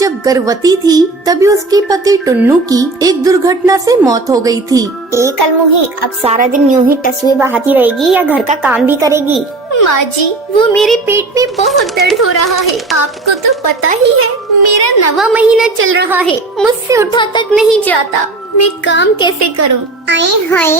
जब गर्भवती थी तभी उसके पति टुन्नू की एक दुर्घटना से मौत हो गई थी। कलमुही अब सारा दिन यूं ही तस्वीर बहाती रहेगी या घर का काम भी करेगी? माँ जी, वो मेरे पेट में बहुत दर्द हो रहा है। आपको तो पता ही है, मेरा 9वां महीना चल रहा है, मुझसे उठा तक नहीं जाता। मैं काम कैसे करूँ? आए हाय,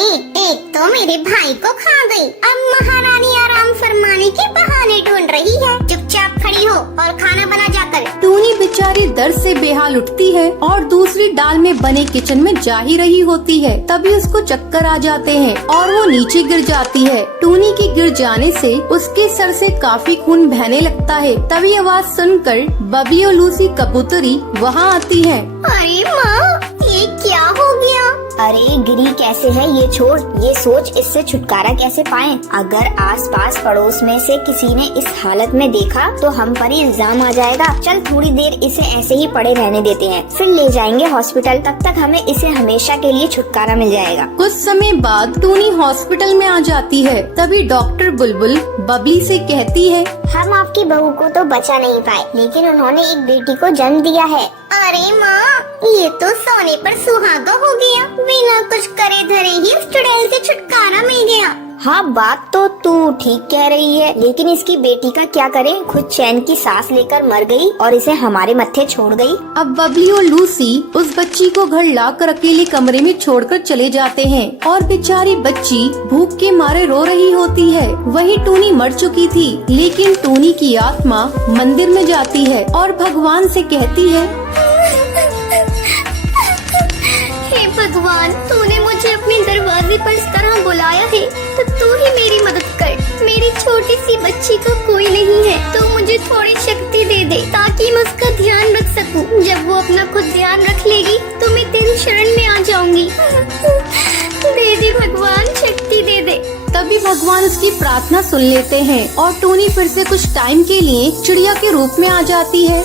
एक तो मेरे भाई को खा गई, अब महारानी आराम फरमाने के बहाने ढूंढ रही है। चुपचाप खड़ी हो और खाना बना जाकर। टूनी बेचारी दर्द से बेहाल उठती है और दूसरी डाल में बने किचन में जा ही रही होती है। तभी उसको चक्कर आ जाते हैं और वो नीचे गिर जाती है। टूनी के गिर जाने से उसके सर से काफी खून बहने लगता है। तभी आवाज सुनकर बबली और लूसी कबूतरी वहाँ आती है। अरे माँ, ये क्या हो गया? अरे गिरी कैसे है ये छोड़, ये सोच इससे छुटकारा कैसे पाएं। अगर आसपास पड़ोस में से किसी ने इस हालत में देखा तो हम पर ही इल्जाम आ जाएगा। चल थोड़ी देर इसे ऐसे ही पड़े रहने देते हैं, फिर ले जाएंगे हॉस्पिटल। तब तक हमें इसे हमेशा के लिए छुटकारा मिल जाएगा। कुछ समय बाद टूनी हॉस्पिटल में आ जाती है। तभी डॉक्टर बुलबुल बबली से कहती है, हम आपकी बहू को तो बचा नहीं पाए, लेकिन उन्होंने एक बेटी को जन्म दिया है। अरे माँ, ये तो सोने पर सुहागा हो गया। बिना कुछ करे धरे ही उस चुड़ैल से छुटकारा मिल गया। हाँ, बात तो तू ठीक कह रही है, लेकिन इसकी बेटी का क्या करें? खुद चैन की सांस लेकर मर गई और इसे हमारे मत्थे छोड़ गई। अब बबली और लूसी उस बच्ची को घर लाकर अकेले कमरे में छोड़कर चले जाते हैं और बेचारी बच्ची भूख के मारे रो रही होती है। वही टूनी मर चुकी थी, लेकिन टूनी की आत्मा मंदिर में जाती है और भगवान से कहती है, हे भगवान, तूने मुझे अपने दरवाजे पर इस तरह बुलाया है, तो तू ही मेरी मदद कर। मेरी छोटी सी बच्ची का कोई नहीं है, तो मुझे थोड़ी शक्ति दे दे ताकि मैं उसका ध्यान रख सकूं। जब वो अपना खुद ध्यान रख लेगी तो मैं तेरी शरण में आ जाऊंगी। दे दे भगवान, शक्ति दे दे। तभी भगवान उसकी प्रार्थना सुन लेते हैं और टूनी फिर से कुछ टाइम के लिए चिड़िया के रूप में आ जाती है।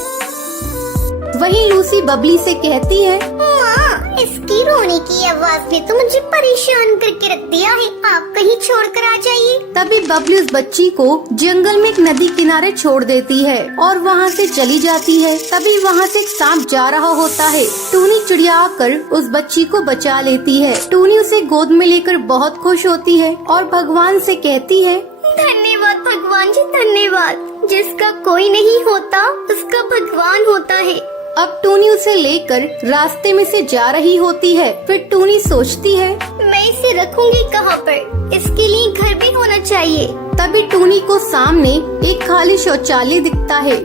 वहीं लूसी बबली से कहती है, माँ, इसकी रोने की आवाज ने तो मुझे परेशान करके रख दिया है। आप कहीं छोड़कर आ जाइए। तभी बबली उस बच्ची को जंगल में एक नदी किनारे छोड़ देती है और वहाँ से चली जाती है। तभी वहाँ से एक सांप जा रहा होता है। टूनी चिड़िया आकर उस बच्ची को बचा लेती है। टूनी उसे गोद में लेकर बहुत खुश होती है और भगवान से कहती है, धन्यवाद भगवान जी, धन्यवाद। जिसका कोई नहीं होता उसका भगवान होता है। अब टूनी उसे लेकर रास्ते में से जा रही होती है। फिर टूनी सोचती है, मैं इसे रखूंगी कहाँ पर? इसके लिए घर भी होना चाहिए। तभी टूनी को सामने एक खाली शौचालय दिखता है।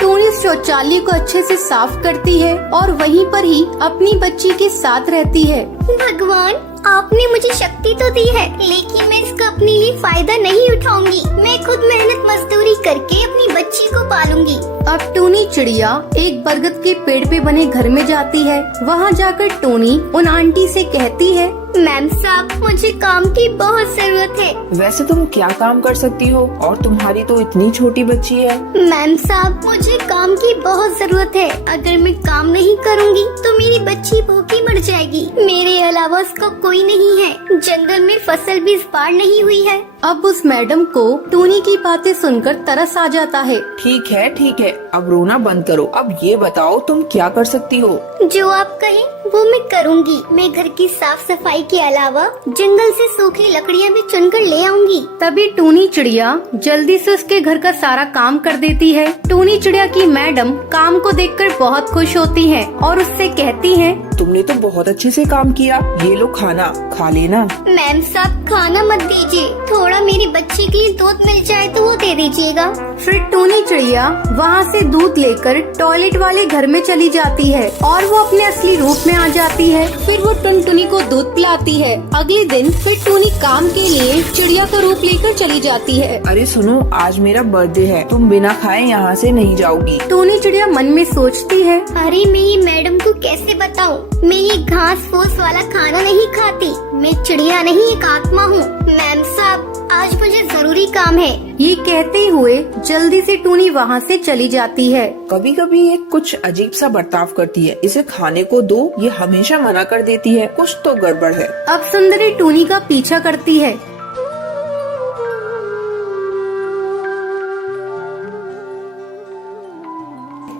टूनी शौचालय को अच्छे से साफ करती है और वहीं पर ही अपनी बच्ची के साथ रहती है। भगवान, आपने मुझे शक्ति तो दी है, लेकिन मैं इसका अपने लिए फायदा नहीं उठाऊंगी। मैं खुद मेहनत मजदूरी करके अपनी बच्ची को पालूंगी। अब टूनी चिड़िया एक बरगद के पेड़ पे बने घर में जाती है। वहाँ जाकर टूनी उन आंटी से कहती है, मैम साहब, मुझे काम की बहुत जरूरत है। वैसे तुम क्या काम कर सकती हो? और तुम्हारी तो इतनी छोटी बच्ची है। मैम साहब, मुझे काम की बहुत जरूरत है। अगर मैं काम नहीं करूंगी तो मेरी बच्ची भूखी मर जाएगी। मेरे अलावा उसका कोई नहीं है। जंगल में फसल भी इस बार नहीं हुई है। अब उस मैडम को टूनी की बातें सुनकर तरस आ जाता है। ठीक है ठीक है, अब रोना बंद करो। अब ये बताओ तुम क्या कर सकती हो? जो आप कहें वो मैं करूंगी। मैं घर की साफ सफाई के अलावा जंगल से सूखी लकड़ियाँ भी चुनकर ले आऊंगी। तभी टूनी चिड़िया जल्दी से उसके घर का सारा काम कर देती है। टूनी चिड़िया की मैडम काम को देखकर बहुत खुश होती है और उससे कहती है, तुमने तो बहुत अच्छे से काम किया। ये लो खाना खा लेना। मैम साहब, खाना मत दीजिए, थोड़ा मेरी बच्ची के लिए दूध मिल जाए तो वो दे दीजिएगा। फिर टूनी चिड़िया वहाँ से दूध लेकर टॉयलेट वाले घर में चली जाती है और वो अपने असली रूप में आ जाती है। फिर वो टुनटुनी को दूध पिलाती है। अगले दिन फिर टूनी काम के लिए चिड़िया का रूप लेकर चली जाती है। अरे सुनो, आज मेरा बर्थडे है, तुम बिना खाए यहाँ से नहीं जाओगी। टूनी चिड़िया मन में सोचती है, अरे मैं ये मैडम को कैसे बताऊं? मैं ये घास फूस वाला खाना नहीं खाती। मैं चिड़िया नहीं, एक आत्मा हूँ। मैम साहब, आज मुझे जरूरी काम है। ये कहते हुए जल्दी से टूनी वहाँ से चली जाती है। कभी कभी ये कुछ अजीब सा बर्ताव करती है। इसे खाने को दो, ये हमेशा मना कर देती है। कुछ तो गड़बड़ है। अब सुंदरी टूनी का पीछा करती है।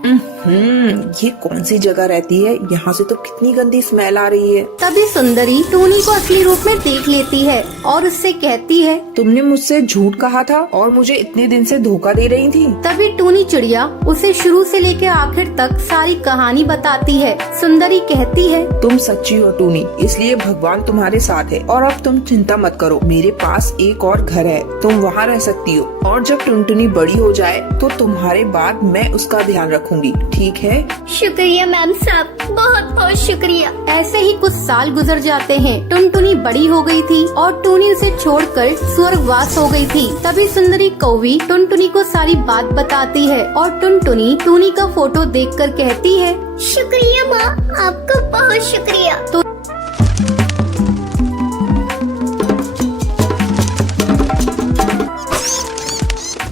ये कौन सी जगह रहती है? यहाँ से तो कितनी गंदी स्मेल आ रही है। तभी सुंदरी टूनी को असली रूप में देख लेती है और उससे कहती है, तुमने मुझसे झूठ कहा था और मुझे इतने दिन से धोखा दे रही थी। तभी टूनी चिड़िया उसे शुरू से लेकर आखिर तक सारी कहानी बताती है। सुंदरी कहती है, तुम सच्ची हो टूनी, इसलिए भगवान तुम्हारे साथ है। और अब तुम चिंता मत करो, मेरे पास एक और घर है, तुम वहाँ रह सकती हो। और जब टुनटुनी बड़ी हो जाए तो तुम्हारे बाद मैं उसका ध्यान रखूंगी, ठीक है? शुक्रिया मैम साहब, बहुत बहुत शुक्रिया। ऐसे ही कुछ साल गुजर जाते हैं। टुनटुनी बड़ी हो गई थी और टूनी उसे छोड़कर स्वर्गवास हो गई थी। तभी सुंदरी कौवी टुनटुनी को सारी बात बताती है और टुनटुनी टूनी का फोटो देखकर कहती है, शुक्रिया माँ, आपका बहुत शुक्रिया। तो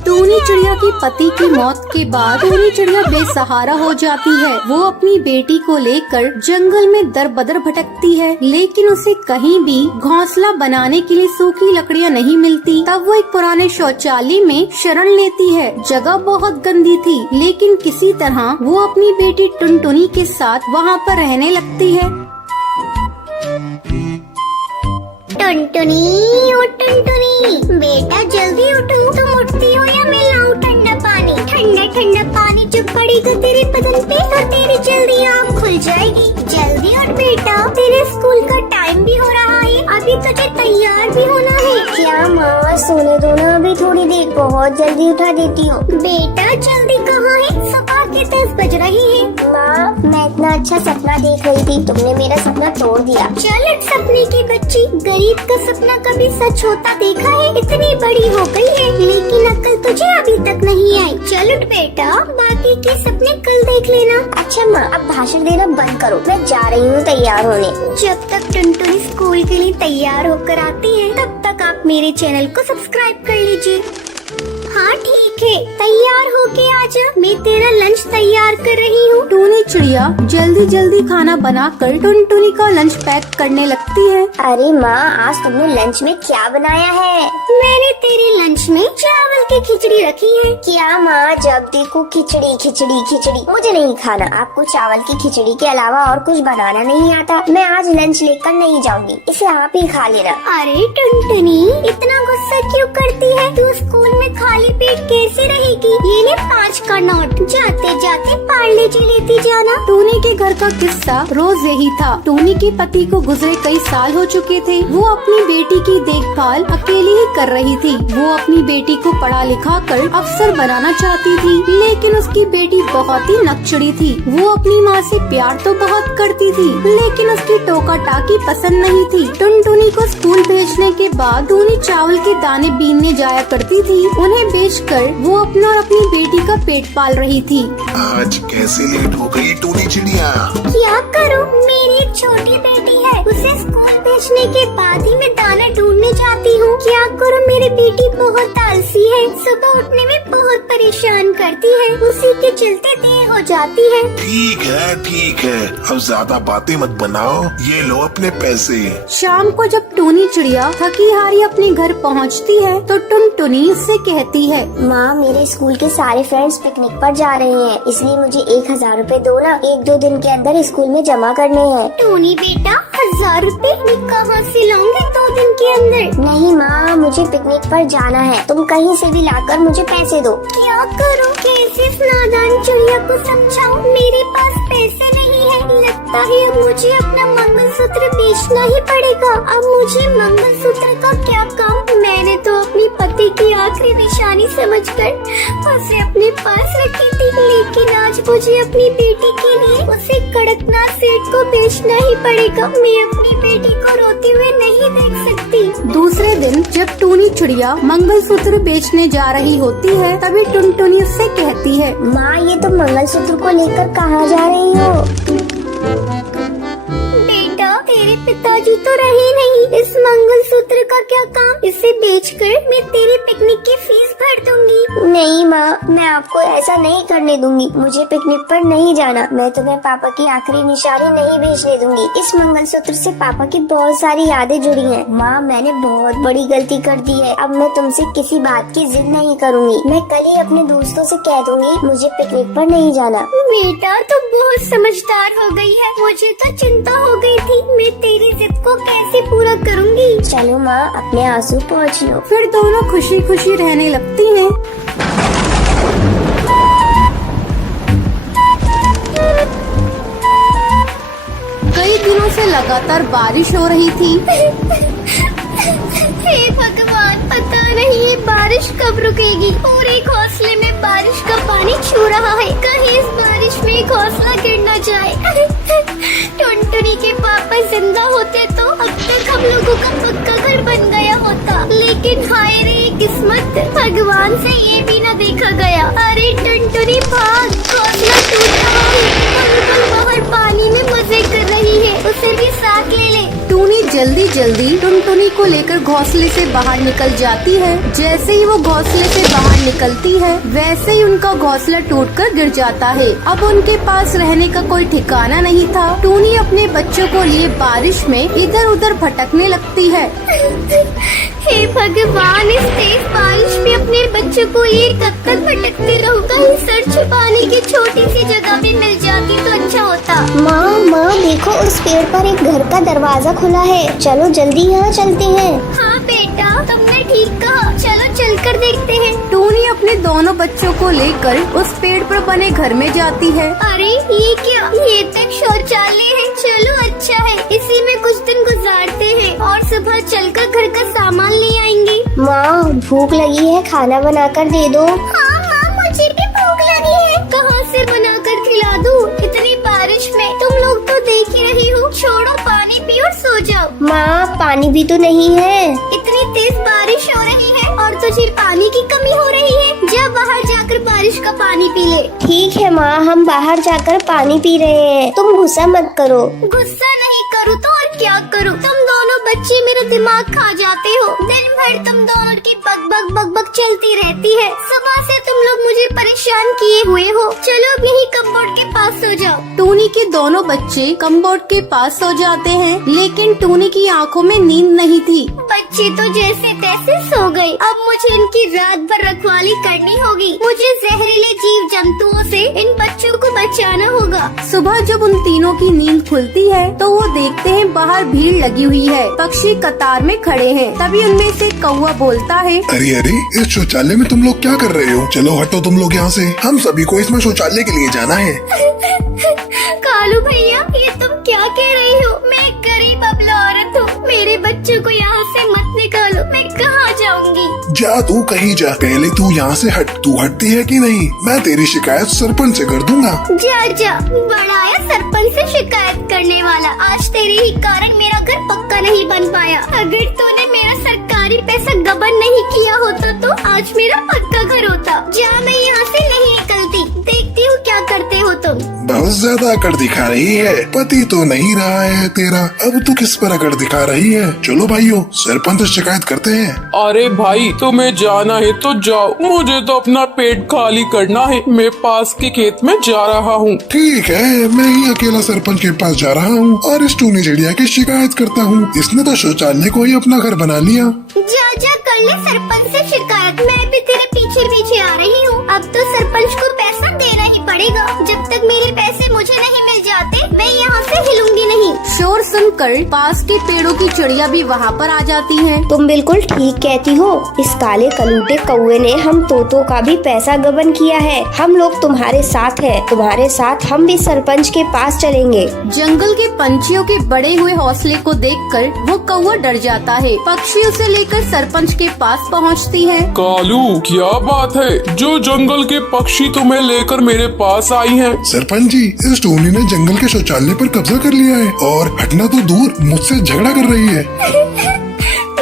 टूनी चिड़िया की पति की मौत के बाद टूनी चिड़िया बेसहारा हो जाती है। वो अपनी बेटी को लेकर जंगल में दर बदर भटकती है, लेकिन उसे कहीं भी घोंसला बनाने के लिए सूखी लकड़ियाँ नहीं मिलती। तब वो एक पुराने शौचालय में शरण लेती है। जगह बहुत गंदी थी, लेकिन किसी तरह वो अपनी बेटी टुनटुनी के साथ वहाँ पर रहने लगती है। टुनटुनी, ओ टुनटुनी, बेटा जल्दी उठो। तुम उठती हो या मैं लाऊं ठंडा पानी? ठंडा ठंडा पानी जब पड़ेगा तेरे बदन पे तो तेरी जल्दी आँख खुल जाएगी। जल्दी उठ बेटा, तेरे स्कूल का टाइम भी हो रहा है, अभी तुझे तैयार भी होना है। क्या माँ, सोने दो ना अभी थोड़ी देर, बहुत जल्दी उठा देती हूँ। बेटा जल्दी कहाँ है? सुबह के 10 बज रही है। माँ, मैं इतना अच्छा सपना देख रही थी, तुमने मेरा सपना तोड़ दिया। चल उठ सपने की बच्ची, गरीब का सपना कभी सच होता देखा है? इतनी बड़ी हो गई है, लेकिन अक्ल तुझे अभी तक नहीं आई। चल उठ बेटा, बाकी के सपने कल देख लेना। अच्छा माँ, अब भाषण देना बंद करो, मैं जा रही हूँ तैयार होने। जब तक टुनटुनी स्कूल के लिए तैयार होकर आती है, तब तक आप मेरे चैनल को सब्सक्राइब कर लीजिए। हाँ ठीक है, तैयार होके आजा, मैं तेरा लंच तैयार कर रही हूँ। टूनी चिड़िया जल्दी जल्दी खाना बनाकर टुनटुनी का लंच पैक करने लगती है। अरे माँ, आज तुमने लंच में क्या बनाया है? मैंने तेरे लंच में चावल की खिचड़ी रखी है। क्या माँ, जब देखो खिचड़ी खिचड़ी खिचड़ी, मुझे नहीं खाना। आपको चावल की खिचड़ी के अलावा और कुछ बनाना नहीं आता? मैं आज लंच लेकर नहीं जाऊंगी, इसे आप ही खा लेना। अरे टुनटुनी, इतना गुस्सा क्यों करती है? तू स्कूल में खाली पेट कैसे रहेगी? ये ले 5 का नोट, जाते जाते पार्ले जी लेती जाना। टूनी के घर का किस्सा रोज यही था। टूनी के पति को गुजरे कई साल हो चुके थे। वो अपनी बेटी की देखभाल अकेली ही कर रही थी। वो अपनी बेटी को पढ़ा लिखा कर अफसर बनाना चाहती थी, लेकिन उसकी बेटी बहुत ही नकचड़ी थी। वो अपनी माँ से प्यार तो बहुत करती थी, लेकिन उसकी टोका टाकी पसंद नहीं थी। टुनटुनी को स्कूल भेजने के बाद टूनी चावल के दाने बीनने जाया करती थी। उन्हें बेचकर वो अपना और अपनी बेटी का पेट पाल रही थी। आज कैसे लेट हो गई टूनी चिड़िया? क्या करूं, मेरी एक छोटी बेटी है, उसे स्कूल भेजने के बाद ही मैं दाना ढूंढने जाती हूँ। क्या करूं, मेरी बेटी बहुत आलसी है, सुबह उठने में बहुत परेशान करती है, उसी के चलते देर हो जाती है। ठीक है, अब ज्यादा बातें मत बनाओ, ये लो अपने पैसे। शाम को जब टूनी चिड़िया थकी हारी अपने घर पहुँचती है तो टुनटुनी उससे कहती है, माँ, मेरे स्कूल के सारे फ्रेंड्स पिकनिक पर जा रहे हैं, इसलिए मुझे 1000 रुपए दो ना, 1-2 दिन के अंदर स्कूल में जमा करने हैं। टूनी बेटा, 1000 रुपए कहाँ से लाऊंगी 2 दिन के अंदर? नहीं माँ, मुझे पिकनिक पर जाना है, तुम कहीं से भी लाकर मुझे पैसे दो। क्या करूं, कैसे इस नादान चिड़िया को समझाऊं? मेरे पास पैसे नहीं है। लगता है अब मुझे अपना मंगलसूत्र बेचना ही पड़ेगा। अब मुझे मंगलसूत्र का क्या काम? मैंने तो अपनी पति की आखिरी निशानी समझकर उसे अपने पास रखी थी, लेकिन आज मुझे अपनी बेटी के लिए उसे कड़कनाथ सेठ को बेचना ही पड़ेगा। मैं अपनी बेटी को रोते हुए नहीं देख सकती। दूसरे दिन जब टूनी चिड़िया मंगलसूत्र बेचने जा रही होती है, तभी टुनटुनी उससे कहती है, माँ, ये तुम मंगलसूत्र को लेकर कहाँ जा रही हो? बेटा, तेरे पिताजी तो रहे नहीं। इस मंगलसूत्र का क्या काम? इसे बेचकर मैं तेरी पिकनिक की फीस भर दूंगी। नहीं माँ, मैं आपको ऐसा नहीं करने दूंगी। मुझे पिकनिक पर नहीं जाना। मैं तुम्हें पापा की आखिरी निशानी नहीं भेजने दूंगी। इस मंगलसूत्र से पापा की बहुत सारी यादें जुड़ी हैं। माँ, मैंने बहुत बड़ी गलती कर दी है। अब मैं तुमसे किसी बात की जिद नहीं करूँगी। मैं कल ही अपने दोस्तों से कह दूंगी मुझे पिकनिक पर नहीं जाना। बेटा तो बहुत समझदार हो गई है। मुझे तो चिंता हो गई थी मैं तेरी जिद को कैसे पूरा करूँगी। चलो माँ, अपने आंसू पोंछ लो। फिर दोनों खुशी खुशी रहने लगती हैं। कई दिनों से लगातार बारिश हो रही थी। हे भगवान, पता नहीं ये बारिश कब रुकेगी। पूरे घोंसले में बारिश का पानी छू रहा है। कहीं इस बारिश में घोंसला गिर न जाए। टुनटुनी के पापा जिंदा होते तो अब तक हम लोगों का पक्का घर बन गया होता। लेकिन हाय रे किस्मत, भगवान से ये भी न देखा गया। अरे टुनटुनी भाग, घोंसला टूट रहा है। बुलबुल बाहर पानी में मजे कर रही है, उसे भी साथ ले ले। टूनी जल्दी जल्दी टुनटुनी को लेकर घोंसले से बाहर निकल जाती है। जैसे ही वो घोंसले से बाहर निकलती है वैसे ही उनका घोंसला टूटकर गिर जाता है। अब उनके पास रहने का कोई ठिकाना नहीं था। टूनी अपने बच्चों को लिए बारिश में इधर उधर भटकने लगती है। हे भगवान, इस तेज बारिश में अपने बच्चों को लिए कब तक भटकते रहूंगा। सर छुपाने की छोटी सी जगह भी मिल जाती तो अच्छा होता। माँ माँ, देखो उस पेड़ पर एक घर का दरवाजा खुला है। चलो जल्दी यहाँ चलते हैं। हाँ बेटा, तुमने ठीक कहा। चलो चलकर देखते हैं। टूनी अपने दोनों बच्चों को लेकर उस पेड़ पर बने घर में जाती है। अरे ये क्या? ये तक शौचालय है। चलो अच्छा है, इसी में कुछ दिन गुजारते हैं और सुबह चलकर घर का सामान ले आएंगे। माँ, भूख लगी है, खाना बनाकर दे दो। हाँ माँ, मुझे भी भूख लगी है। कहाँ से बनाकर खिला दूँ? इतनी बारिश में तुम लोग तो देख ही रही हो। छोड़ो, पानी पियो और सो जाओ। माँ, पानी भी तो नहीं है। इतनी तेज बारिश हो रही है और तुझे पानी की कमी हो रही है। जा बाहर जाकर बारिश का पानी पी ले। ठीक है माँ, हम बाहर जाकर पानी पी रहे हैं। तुम गुस्सा मत करो। गुस्सा नहीं करूँ तो और क्या करूँ? तुम दोनों बच्चे मेरा दिमाग खा जाते हो। दिन भर तुम दोनों की बक बक बक बक चलती रहती है। सुबह से तुम लोग मुझे परेशान किए हुए हो। चलो अब यही कपबोर्ड के पास सो जाओ। टूनी के दोनों बच्चे कमबोर्ड के पास सो जाते हैं, लेकिन टूनी की आंखों में नींद नहीं थी। बच्चे तो जैसे तैसे सो गए। अब मुझे इनकी रात भर रखवाली करनी होगी। मुझे जहरीले जीव जंतुओं से इन बच्चों को बचाना होगा। सुबह जब उन तीनों की नींद खुलती है तो वो देखते हैं बाहर भीड़ लगी हुई है। पक्षी कतार में खड़े हैं। तभी उनमें से कौवा बोलता है, अरे अरे, इस शौचालय में तुम लोग क्या कर रहे हो? चलो हटो तुम लोग यहाँ से। हम सभी को इसमें शौचालय के लिए जाना है। कालू भैया, ये तुम क्या कह रही हो? मैं एक गरीब अबला औरत हूँ। मेरे बच्चों को यहाँ से मत निकालो। मैं कहाँ जाऊँगी? जा तू कहीं जा, पहले तू यहाँ से हट। तू हटती है कि नहीं? मैं तेरी शिकायत सरपंच से कर दूंगा। जा जा, बड़ा आया सरपंच से शिकायत करने वाला। आज तेरे ही कारण मेरा घर पक्का नहीं बन पाया। अगर तूने मेरा सरकारी पैसा गबन नहीं किया होता तो आज मेरा पक्का घर होता। जा, मैं यहाँ से नहीं निकलती। देखती हूँ क्या करते हो तुम। बहुत ज्यादा अकड़ दिखा रही है। पति तो नहीं रहा है तेरा, अब तू किस पर अकड़ दिखा रही है? चलो भाइयों, सरपंच से शिकायत करते हैं। अरे भाई, तुम्हें जाना है तो जाओ, मुझे तो अपना पेट खाली करना है। मैं पास के खेत में जा रहा हूँ। ठीक है, मैं ही अकेला सरपंच के पास जा रहा हूँ और इस टूनी चिड़िया की शिकायत करता हूँ। इसने तो शौचालय को ही अपना घर बना लिया। जा जा, कर ले सरपंच से शिकायत। मैं भी तेरे पीछे पीछे आ रही हूँ। अब तो सरपंच को पैसा देना ही पड़ेगा। जब तक मेरे पैसे मुझे नहीं मिल जाते मैं यहाँ से हिलूंगी नहीं। शोर सुनकर पास के पेड़ों की चिड़िया भी वहाँ पर आ जाती हैं। तुम बिल्कुल ठीक कहती हो। इस काले कलूटे कौवे ने हम तोतों का भी पैसा गबन किया है। हम लोग तुम्हारे साथ हैं। तुम्हारे साथ हम भी सरपंच के पास चलेंगे। जंगल के पंछियों के बड़े हुए हौसले को देखकर वो कौवा डर जाता है। पक्षी उसे लेकर सरपंच के पास पहुँचती है। कालू, क्या बात है? जो जंगल के पक्षी तुम्हें लेकर मेरे पास आई हैं। सरपंच जी, इस टोनी ने जंगल के शौचालय पर कब्जा कर लिया है और हटना तो दूर मुझसे झगड़ा कर रही है।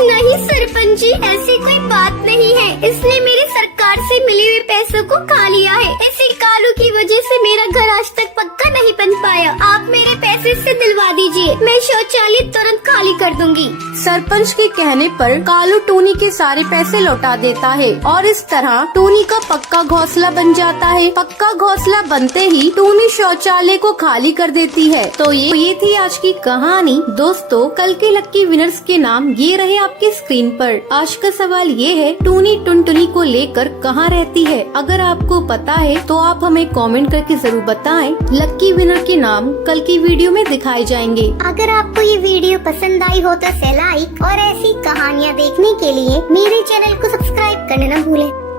नहीं सरपंच जी, ऐसी कोई बात नहीं है। इसने मेरी सरकारी बाजार से मिले हुए पैसों को खा लिया है। इसी कालू की वजह से मेरा घर आज तक पक्का नहीं बन पाया। आप मेरे पैसे से दिलवा दीजिए, मैं शौचालय तुरंत खाली कर दूंगी। सरपंच के कहने पर कालू टूनी के सारे पैसे लौटा देता है और इस तरह टूनी का पक्का घोंसला बन जाता है। पक्का घोंसला बनते ही टूनी शौचालय को खाली कर देती है। तो ये थी आज की कहानी। दोस्तों, कल के लक्की विनर्स के नाम ये रहे आपके स्क्रीन पर। आज का सवाल ये है, टूनी टुनटुनी को लेकर कहाँ रहती है? अगर आपको पता है तो आप हमें कमेंट करके जरूर बताएं। लक्की विनर के नाम कल की वीडियो में दिखाए जाएंगे। अगर आपको ये वीडियो पसंद आई हो तो लाइक और ऐसी कहानियाँ देखने के लिए मेरे चैनल को सब्सक्राइब करना न भूलें।